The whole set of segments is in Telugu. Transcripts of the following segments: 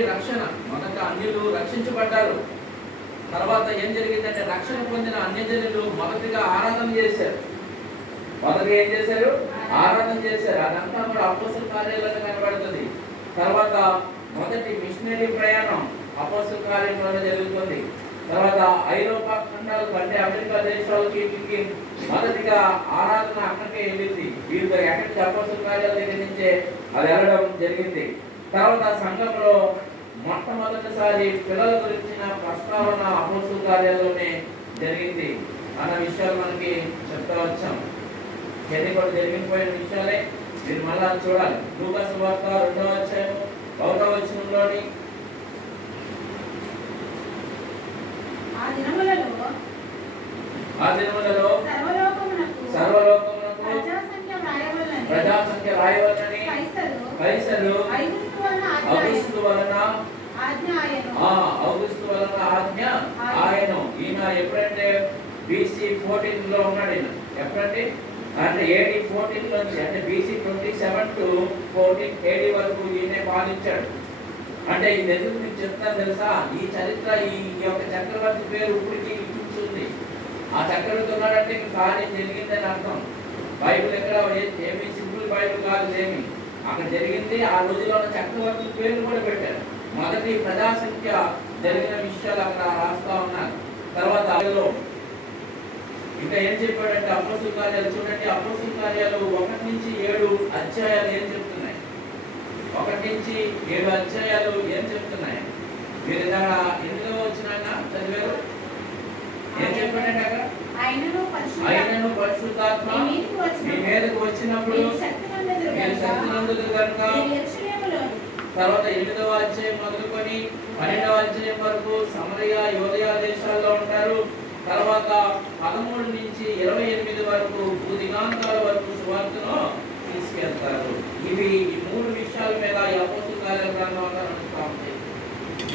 నుండి రక్షణ. మొదట అన్యులు రక్షించబడ్డారు. తర్వాత ఏం జరిగిందంటే రక్షణ పొందిన అన్యజనులు మొదటిగా ఆరాధన చేశారు. మొదటిగా ఏం చేశారు? ఆరాధన చేశారు. అదంతా కూడా అపోస్తల కార్యాలలో కనబడుతుంది. తర్వాత మొదటి మిషనరీ ప్రయాణం అపోస్తల కార్యంలోనే జరుగుతుంది. తర్వాత ఐరోపా ఖండాలకు అంటే అమెరికా దేశాలకి మొదటిగా ఆరాధన అక్కడికే వెళ్ళింది. వీళ్ళు ఎక్కడికి అపోస్తల కార్యాల దగ్గర నుంచే అది వెళ్ళడం జరిగింది. తర్వాత సంఘంలో మొట్టమొదటిసారి పిల్లల గురించిన ప్రస్తావన అపోస్తల కార్యాలలోనే జరిగింది అన్న విషయాలు మనకి చెప్తా వచ్చాం. ఇవన్నీ కూడా జరిగిపోయిన విషయాలే. మీరు మళ్ళా చూడాలి. లూకా సువార్త 2వ అధ్యాయం 1వ వచనంలోని ఆ దినములలో సర్వలోకమునకు ప్రజా సంఖ్య రాయవలెనని కైసరు ఔగుస్తు వలన ఆజ్ఞ ఆయన. ఈయన ఎప్పుడంటే BC 14 లో ఉన్నాడు. ఈయన ఎప్పుడంటే అంటే AD 14 నుంచి అంటే BC 27 to 14 AD వరకు ఈయనే పాలించాడు. అంటే ఇది ఎందుకు మీకు చెప్తాను తెలుసా? ఈ చరిత్ర ఈ యొక్క చక్రవర్తి పేరు ఇప్పటికీ చూస్తుంది. ఆ చక్రవర్తి ఉన్నాడంటే కార్యం జరిగిందని అర్థం. బైబిల్ ఎక్కడ ఏమి సింపుల్ బైబిల్ కాదు, ఏమి అక్కడ జరిగింది. ఆ రోజులో ఉన్న చక్రవర్తి పేర్లు కూడా పెట్టారు. మొదటి ప్రజాసంఖ్య జరిగిన విషయాలు అక్కడ రాస్తా ఉన్నారు. తర్వాత ఇంకా ఏం చెప్పాడంటే అపోస్తల కార్యాలు చూడండి. అపోస్తల కార్యాలు 1 నుంచి 7 అధ్యాయాలు ఏం చెప్తున్నాయి? 1 నుంచి 7 అధ్యాయాలు ఏం చెప్తున్నాయి? మీరు ఏదైనా ఎందులో వచ్చినా చదివారు? ఏం చెప్పాడంటే అక్కడ ఆయనను పరిశుద్ధాత్మ మీ మీదకు వచ్చినప్పుడు మీరు శక్తినందుకు కనుక. తర్వాత 8వ అధ్యాయం మొదలుకొని 12వ అధ్యాయం వరకు సమరయ యోదయ దేశాల్లో ఉంటారు. తర్వాత 13 నుంచి 28 వరకు భూదిగాంతాల వరకు సువార్తను తీసుకెళ్తారు. ఇవి ఈ 3 విషయాల మీద ఈ అపోస్తల కార్యాల గ్రంథం అంతా నడుస్తూ ఉంటాయి.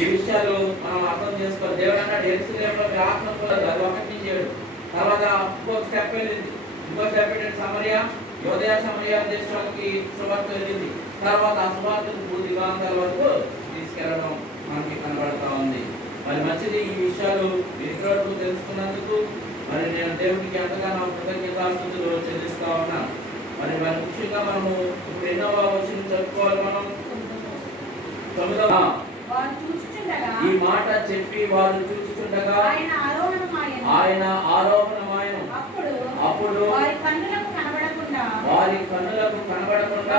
ఈ విషయాలు మనం అర్థం చేసుకోవాలి. దేవుడు అన్నాడు యెరూషలేములో మీ ఆత్మ అది 1 నుంచి 7. తర్వాత ఇంకొక స్టెప్ వెళ్ళింది. ఇంకో స్టెప్ ఏంటంటే సమరయ యోదయ సమరయ దేశాలకి సువార్త వెళ్ళింది. తర్వాత ఆ సువార్తను భూదిగాంతాల వరకు తీసుకెళ్లడం మనకి కనబడతా ఉంది. మరి మంచిది. ఈ విషయాలు ఇంతవరకు తెలుసుకున్నందుకు మరి నేను దేవుడికి ఎంతగానో కృతజ్ఞతాస్తుతులు చెల్లిస్తా ఉన్నాను. మరి ముఖ్యంగా మనము ఇప్పుడు ఎన్నో వచనం చెప్పుకోవాలి. మనం 9వ ఈ మాట చెప్పి వారు చూచుచుండగా ఆయన ఆరోహణమాయను. అప్పుడు వారి కన్నులకు కనబడకుండా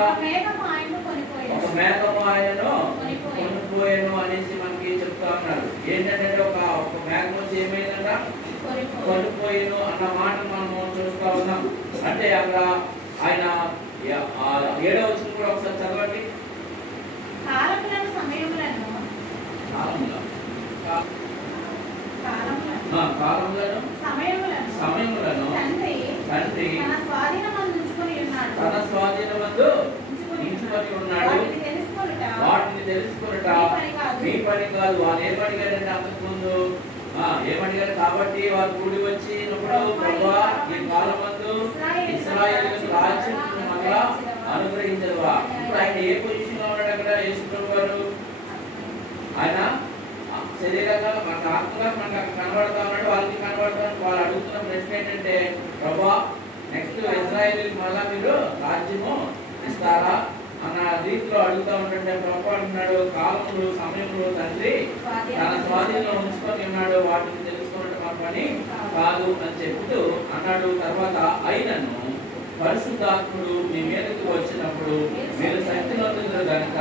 ఒక మేఘము ఆయనను కొనిపోయాను అనేసి మనకి చెప్తా ఉన్నారు. ఏంటంటే ఒక మేఘం వచ్చి ఏమైందంట? కొనిపోయాను అన్న మాట మనము చూస్తా ఉన్నాం. అంటే అక్కడ ఆయన 7వ వచనం కూడా ఒకసారి చదవండి. కాలములను సమయములను తండ్రి తన స్వాధీనమందు ఉంచుకొని ఉన్నాడు. వాటిని తెలుసుకొనుట మీ పని కాదు. వాళ్ళు ఏమడిగారంటే అంతకుముందు ఏమడిగారు? కాబట్టి వారు కూడి వచ్చినప్పుడు ప్రభువా ఈ కాలమందు ఇశ్రాయేలుకు రాజ్యం మరలా అనుగ్రహించదువా. ఇప్పుడు ఆయన ఏ పొజిషన్ లో ఉన్నాడు? అక్కడ యేసు ప్రభు గారు ఆయన శరీరంగా మనకు ఆత్మగా మనకు అక్కడ కనబడతా ఉన్నాడు. వాళ్ళకి కనబడతాడు. వాళ్ళు అడుగుతున్న ప్రశ్న ఏంటంటే ప్రభువా నెక్స్ట్ ఇశ్రాయేలుకి మళ్ళా మీరు రాజ్యము ఇస్తారా అన్న రీతిలో అడుగుతా ఉంటుంటే ప్రభు అంటున్నాడు కాలములు సమయంలో తండ్రి తన స్వాధీనంలో ఉంచుకొని ఉన్నాడు. వాటిని తెలుసుకున్నట్టు మా పని కాదు అని చెప్తూ అన్నాడు. తర్వాత అయినను పరిశుద్ధాత్ముడు మీ మీదకి వచ్చినప్పుడు మీరు శక్తి నొందుదురు గనుక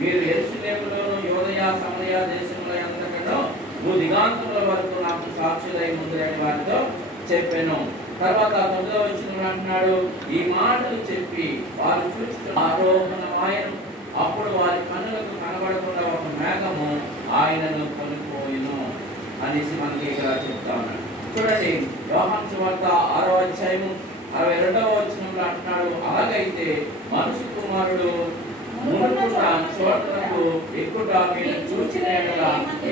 మీరు యెరూషలేములోను యోదయ సమరయ దేశంలో ఎంతకనో భూదిగాంతముల వరకు నాకు సాక్షులై ముందురని వారితో చెప్పాను. తర్వాత 9వ వచనంలో అంటున్నాడు ఈ మాటలు చెప్పి వారు చూస్తూ ఆరోహణమాయను. అప్పుడు వారి కన్నులకు కనబడకుండా ఒక మేఘము ఆయనను కొనిపోయిను అనేసి మనకి ఇక్కడ చెప్తా ఉన్నాడు. చూడండి యోహాను సువార్త 6వ అధ్యాయం 62వ వచనంలో అంటున్నాడు అలాగైతే మనుష్య కుమారుడు ముందున్న చోట్లకు ఎక్కుట మీరు చూచిన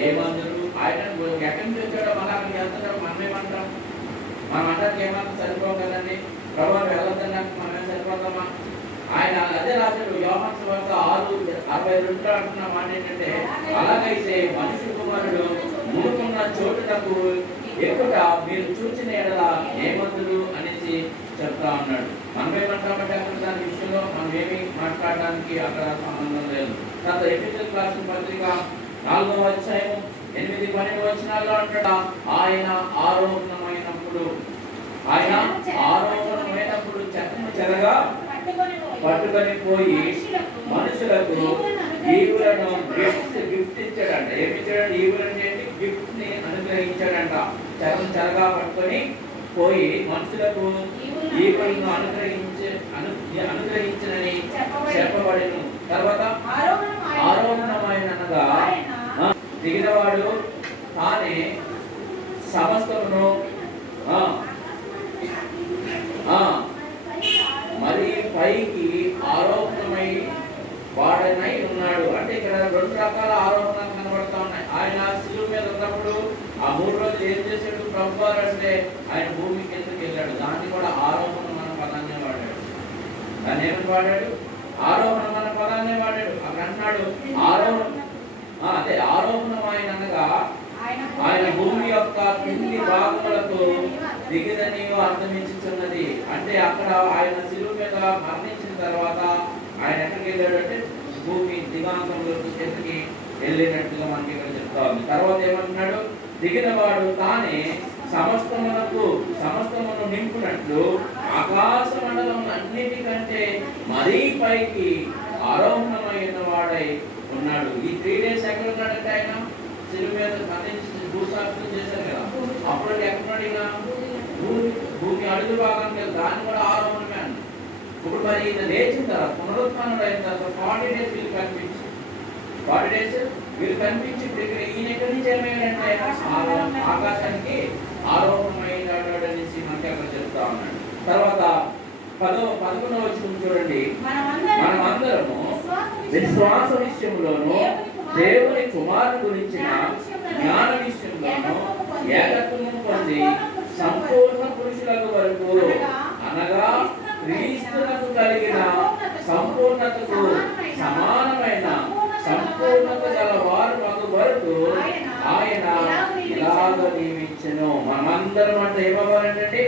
ఏమందరు ఆయన ఎక్కడి నుంచి వచ్చాడో మళ్ళీ అక్కడికి వెళ్తున్నాడు. మనమేమంటాం? మనం అందరికి ఏమన్నా సరిపోవు కదండి. ప్రభావం వెళ్ళొద్దన్నాక మనమే సరిపోతామా? ఆయన అదే రాశాడు యోహాను సువార్త 6:62 అంటున్న మాట ఏంటంటే, అలాగైతే మనిషి కుమారుడు మునుకున్న చోటునకు ఎక్కుట మీరు చూచిన ఎడల ఏమంతులు అనేసి చెప్తా ఉన్నాడు. మనం ఏమంటామంటే అక్కడ దాని విషయంలో మనం ఏమి మాట్లాడడానికి అక్కడ సంబంధం లేదు. తర్వాత ఎఫెసీయులకు రాసిన పత్రిక 4వ అధ్యాయం 8-12 వచనాల్లో అంటాడు, ఆయన ఆరోహణమైనప్పుడు చెత్తను చెరగా పట్టుకొని పోయి మనుషులకు ఈవులను గిఫ్ట్ ఇచ్చాడంట. ఏమి ఇచ్చాడంటే ఈవులను ఏంటి? గిఫ్ట్ ని అనుగ్రహించాడంట. చెరగా పట్టుకొని పోయి మనుషులకు ఈవులను అనుగ్రహించనని చెప్పబడిను. తర్వాత ఆరోహణమైన అనగా దిగినవాడు తానే సమస్తమును మరి పైకి ఆరోహణమై వాడనై ఉన్నాడు. అంటే ఇక్కడ 2 రకాల ఆరోహణలు కనబడతా ఉన్నాయి. ఆయన శిలువ మీద ఉన్నప్పుడు ఆ 3 రోజులు ఏం చేశాడు ప్రభువారు అంటే ఆయన భూమి కిందకి వెళ్ళాడు. దాన్ని కూడా ఆరోహణం అన్న పదాన్నే వాడాడు. దాన్ని ఏమని వాడాడు? ఆరోహణం అన్న పదాన్నే వాడాడు. అక్కడ అంటున్నాడు అదే ఆరోహణం ఆయన అనగా ఆయన భూమి యొక్క కింది భాగములకు దిగిదని అర్థమించుతున్నది. అంటే అక్కడ ఆయన శిలువ మీద మరణించిన తర్వాత ఆయన ఎక్కడికి వెళ్ళాడు అంటే భూమి దిగాంతంలోకి కిందకి వెళ్ళినట్టుగా మనకి ఇక్కడ చెప్తా ఉంది. తర్వాత ఏమంటున్నాడు? దిగిన వాడు తానే సమస్తమును నింపునట్లు ఆకాశ మండలం అన్నిటికంటే మరీ పైకి ఆరోహణమైన వాడై ఉన్నాడు. ఈ 3 days ఎక్కడ ఉన్నాడంటే ఆయన శిలువ మీద మరణించి భూసాక్షులు చేశారు కదా, అప్పుడు ఎక్కడున్నాడు? ఈయన భూమి అడుగు భాగానికి దాన్ని కూడా ఆరోహణమే అన్న. ఇప్పుడు మరి ఈయన లేచిన తర్వాత పునరుత్థానం అయిన తర్వాత 40 days వీళ్ళు కనిపించి 40 days వీళ్ళు కనిపించి ఈయన ఎక్కడి నుంచి ఏమయ్యాడంటే ఆకాశానికి ఆరోహణమైనాడు అనేసి మనకి అక్కడ చెప్తా ఉన్నాడు. తర్వాత 11వ వచనం చూడండి, మనమందరము విశ్వాస విషయంలోను దేవుని కుమారుని గురించిన జ్ఞాన విషయంలోను ఏకత్వము పొంది సంపూర్ణ పురుషులకు వరకు అనగా క్రీస్తునకు కలిగిన సంపూర్ణతకు సమానమైన సంపూర్ణత గల వారు మగు వరకు ఆయన ఇలాగ నియమించెను. మనమందరం అంటే ఏమవ్వాలంటే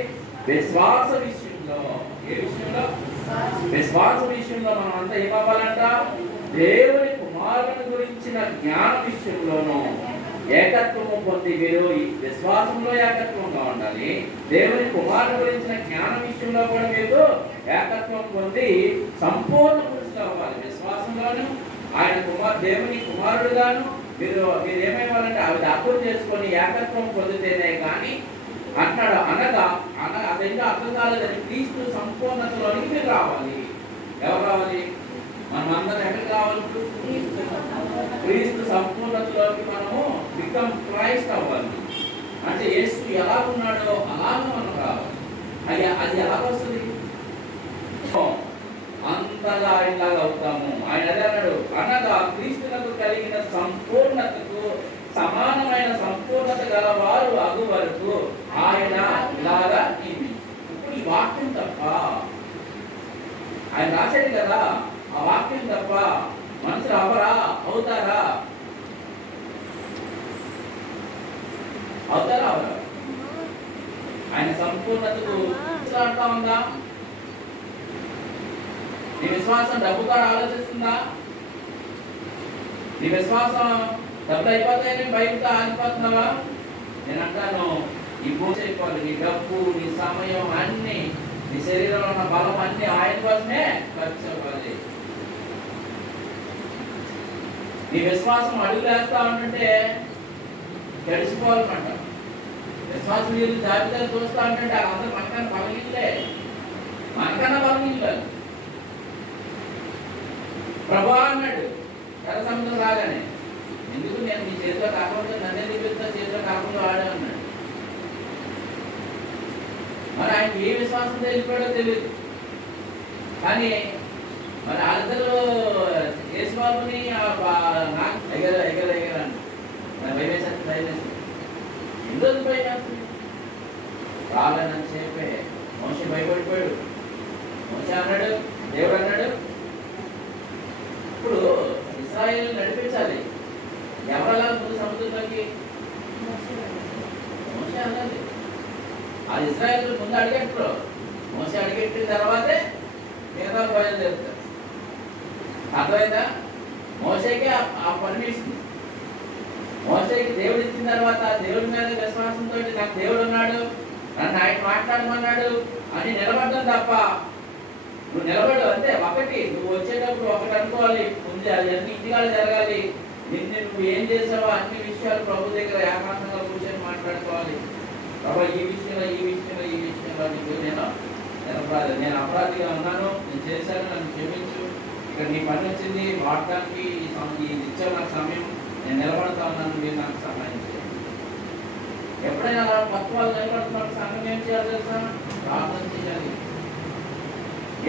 విశ్వాస విషయంలో, ఏ విషయంలో? విశ్వాస విషయంలో మనం అంతా ఏమవ్వాలంట? దేవుని కుమారుని గురించిన జ్ఞాన విషయంలోనూ ఏకత్వము పొంది మీరు విశ్వాసంలో ఏకత్వంగా ఉండాలి. దేవుని కుమారుని గురించిన జ్ఞాన విషయంలో కూడా మీరు ఏకత్వం పొంది సంపూర్ణ పురుషులు అవ్వాలి. విశ్వాసంలోను ఆయన దేవుని కుమారుడుగాను మీరు ఏమైవ్వాలంటే అవి అర్థం చేసుకొని ఏకత్వం పొందితేనే కానీ అంటాడు. అనగా అదేంటో అర్థం కాలేదని క్రీస్తు సంపూర్ణతలోనికి మీరు రావాలి. ఎవరు రావాలి? మనం అందరం ఎక్కడికి రావాలి? క్రీస్తు సంపూర్ణతలోకి మనము బికమ్ క్రైస్ట్ అవ్వాలి. అంటే యేసు ఎలా ఉన్నాడో అలాగే మనం రావాలి. అది ఎలా వస్తుంది? అంతగా ఆయనలాగా అవుతాము. ఆయన అదే అన్నాడు, అనగా క్రీస్తునకు కలిగిన సంపూర్ణతకు సమానమైన సంపూర్ణత గల వారు అగు వరకు ఆయన ఇలాగా ఇప్పుడు ఈ వాక్యం తప్ప ఆయన రాశాడు కదా, ఆ వాక్యం తప్ప మనుషులు అవరా? అవుతారా? అవరా? ఆయన సంపూర్ణతకు అంటా ఉందా? నీ విశ్వాసం డబ్బుతో ఆలోచిస్తుందా? నీ విశ్వాసం డబ్బులు అయిపోతాయని భయంతో ఆగిపోతున్నావా? నేను అంటాను, ఈ భూమి అయిపోవాలి. నీ డబ్బు, నీ సమయం అన్ని, నీ శరీరంలో ఉన్న బలం అన్ని ఆయన కోసమే ఖర్చు అవ్వాలి. నీ విశ్వాసం అడుగులేస్తా ఉంటుంటే గడిచిపోవాలన్నమాట. విశ్వాసం మీరు జాబితాలు చూస్తా ఉంటుంటే అందరూ మనకన్నా బలగిల్లే, మనకన్నా బలగిల్లాలి. ప్రభా అన్నాడు ఎర్ర సముద్రం రాగానే, ఎందుకు నేను నీ చేతిలో కాకుండా నన్నే దిగుతా, చేతిలో కాకుండా ఆడా అన్నాడు. మరి ఆయనకి ఏ విశ్వాసంతో వెళ్ళిపోయాడో తెలియదు. కానీ మరి వాళ్ళిద్దరు యేసుబాబుని భయమేసి ఎందుకు భయమేస్తుంది? రాలేనని చెప్పే మనిషి భయపడిపోయాడు. మనిషి అన్నాడు, దేవుడు అన్నాడు. ఇప్పుడు ఇశ్రాయేలు నడిపించాలి. ఎవరలా ముందు సముద్రంలోకి? మోషే అన్నది. అది ఇశ్రాయేలు ముందు అడిగెట్టరు. మోషే అడిగెట్టిన తర్వాతే మిగతా బయలుదేరుతారు. అర్థమైందా? మోషేకి ఆ పర్మిషన్. మోషేకి దేవుడు ఇచ్చిన తర్వాత దేవుడి మీద విశ్వాసంతో నాకు దేవుడు ఉన్నాడు, నన్ను ఆయన మాట్లాడమన్నాడు అని నిలబడ్డం తప్ప, నువ్వు నిలబడు అంతే. ఒకటి నువ్వు వచ్చేటప్పుడు ఒకటి అనుకోవాలి, ముందు అన్ని ఇంటికాలు జరగాలి. నువ్వు ఏం చేసావో అన్ని విషయాలు ప్రభు దగ్గర ఏకాంతంగా కూర్చొని మాట్లాడుకోవాలి. ప్రభు ఈ విషయంలో నేను అపరాధిగా ఉన్నాను, నేను చేశాను, నన్ను క్షమించు. ఇక్కడ నీ పని వచ్చింది వాడటానికి ఇది ఇచ్చావు నాకు సమయం, నేను నిలబడతా ఉన్నాను, మీరు నాకు సహాయం చేయండి. ఎప్పుడైనా అలా కొత్త వాళ్ళు నిలబడుతున్నప్పుడు సంఘం ఏం చేయాలి తెలుసా? ప్రార్థన చేయాలి.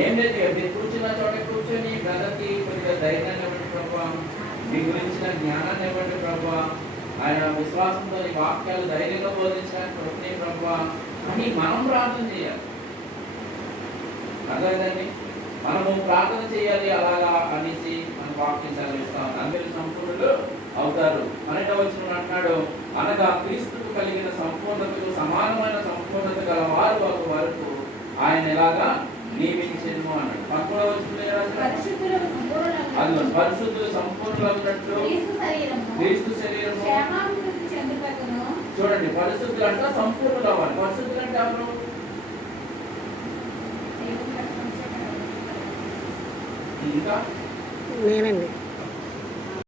ఏం లేదు, మీరు కూర్చున్న చోట కూర్చొని బ్రదర్కి కొద్దిగా ధైర్యాన్ని ఇవ్వండి ప్రభావ, మీ గురించిన జ్ఞానాన్ని ఇవ్వండి ప్రభావ, ఆయన విశ్వాసంతో ఈ వాక్యాలు ధైర్యంగా బోధించడానికి ప్రొక్నే ప్రభావ అని మనం ప్రార్థన చేయాలి. అర్థమైందండి? మనము ప్రార్థన చేయాలి. అలాగా అనేసి మన వాక్యం చదివిస్తాం. అందరి సంపూర్ణులు అవుతారు. 12వ వచనం అంటున్నాడు, అనగా క్రీస్తుకు కలిగిన సంపూర్ణతకు సమానమైన సంపూర్ణత గల వారు వరకు ఆయన ఎలాగా నియమించెను అన్నాడు. 11వ వచనం అది పరిశుద్ధులు సంపూర్ణులవునట్లు క్రీస్తు శరీరము. చూడండి, పరిశుద్ధులు అంటే సంపూర్ణులు అవ్వాలి. పరిశుద్ధులు అంటే ఎవరు? ఇంకా నేనండి.